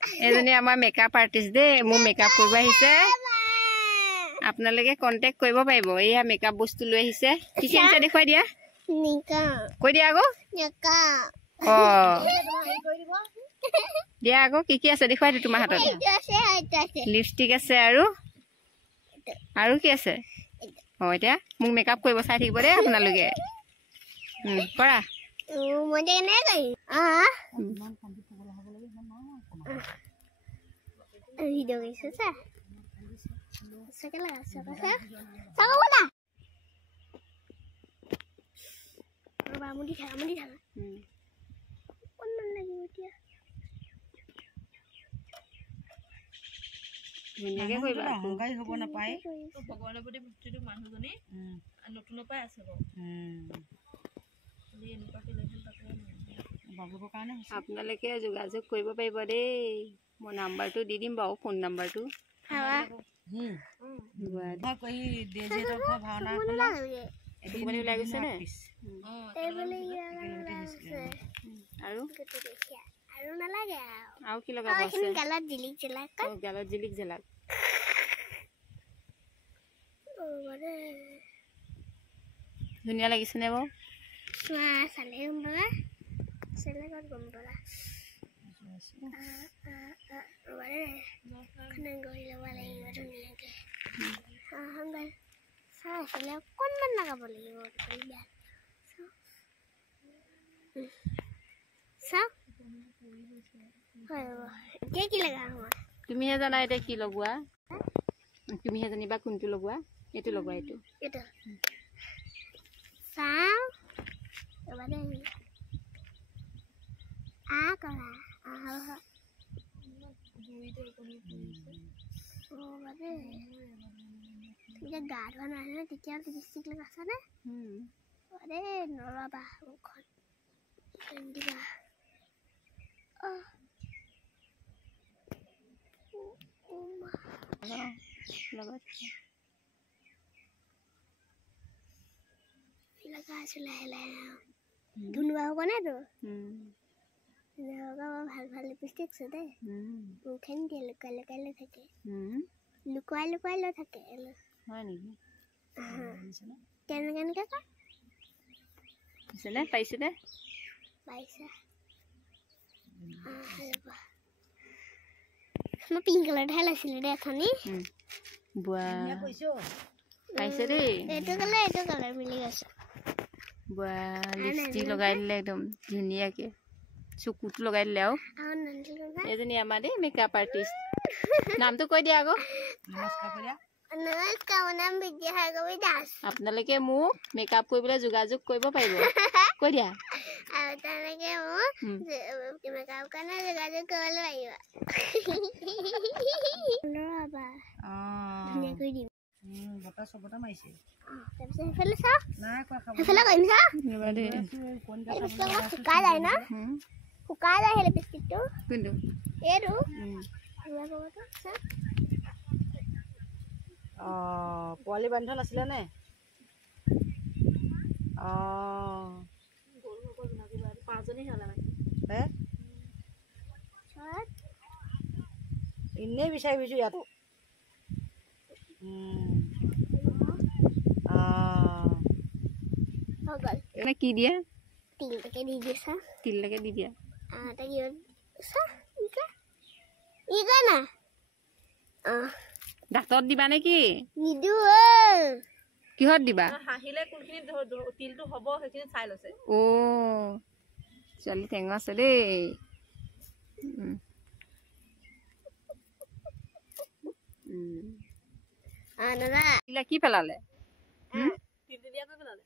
এজনী আমাৰ makeup artist দে মোৰ মেকআপ কৰিব আহিছে আপোনালোকে কন্টেক্ট কৰিব পাৰিব এয়া মেকআপ বস্তু লৈ আহিছে কি কি আছে দেখুৱাই দিয়া নিকা কৈ দিয়া আগো নিকা অ দিয়া আগো কি কি আছে দেখুৱাই দি তোমাৰ হাতত লিপষ্টিক আছে আৰু কি আছে অ এতিয়া মোক মেকআপ কৰিব চাই থাকিব দে আপোনালোকে কৰা মজা নে গই ভিডিও গইছে সা सकला सकला सकला बाबा मुडी था कोन मन लागि उठिया ধুনিয়াকে কইবা হংগাই হ'ব না পায় ভগৱানৰ প্ৰতি ভক্তিটো মানুহজনী নতুন পায় আছে আপোনালোকে যোগাযোগ কৰিব পাৰিব দেই মোৰ নাম্বাৰটো দি দিম বাৰু ফোন নাম্বাৰটো কই দেজে তো ভাওনা খনা এটো মানে ওলাই গৈছে নে আৰু নালাগে আৰু কি লগাব আছে গালত জিলিক জেলাক ধুনিয়া লাগিছে নে বাও চালে গম পালা খানা গহিলে वाला ইও ধুনিয়াকে হাঙ্গাল সালে কোন মান লাগাব লাগিব কইবা সা হয় কি লাগাও তুমি হে জানা এটা কি লগোৱা তুমি হে জানিবা কোনটো লগোৱা এটো লগোৱা এটা সা এবাৰে আ কৰা আহা দুইটো কোনি ও বাদে তুমি গা ধোৱা নাই না তেতিয়া লিপষ্টিক লগাছা নে আরে নলাবা ওখন দিবা ও মা लगा चला है धुनवा होगा ना तो होगा ভাল ভাল লিপস্টিক আছে দে মুখেন দিয়ে লুকাই থাকে লুকাই ল থাকে হয় নেকি কেন কাকা চলে পাইছে মই পিংক কালাৰ ঢালাইছিল দে এখনি বুৱা পাইছে দে এটো কালাৰ মিলি গৈছে বুৱা লিপস্টিক লগাই দিলে একদম ধুনিয়াকে চুকুট লগাই দিলে আৰু এজনী আমাৰ দে মেকআপ আৰ্টিষ্ট নামটো কৈ দিয়া আগো নমস্কাৰ নাম বিদ্যা গবি দাস আপোনালোকে মোক মেকআপ কৰিবলৈ যোগাযোগ কৰিব পাৰিব কৈ দিয়া আৰু তালৈকে মোক মেকআপ কাৰণে যোগাযোগ কৰিবলৈ পাৰিব নবা ধুনিয়া কৰি দিম বটা সবটা মাইছে তাৰপিছত হেফালে চা নাই কোৱা খাব হেফালে কইম চা নেবাদে কোনটা শুকাই যায় না শুকাই যায় হেলে বিস্কিটটো কোনটো এটো হেবাটো চা পোৱালি বান্ধন আছিল নে গৰু হ'ব জনাবি পাঁচজনী হলা হে ইনে বিচাৰিবিছো ইয়াতো এনে কি দিয়া তিল টাকে দি দিছা তিল টাকে দি দিয়া তা কি সা ইগা না ডাক্তর দিবা নেকি নিদু কিহত দিবা হাহিলে কোনখিনি তিলটো হ'ব হেখিনি চাই লৈছে ও চলি টেঙা আছে দেই দাদা কি পেলালে তিলটো দিয়া পেলালে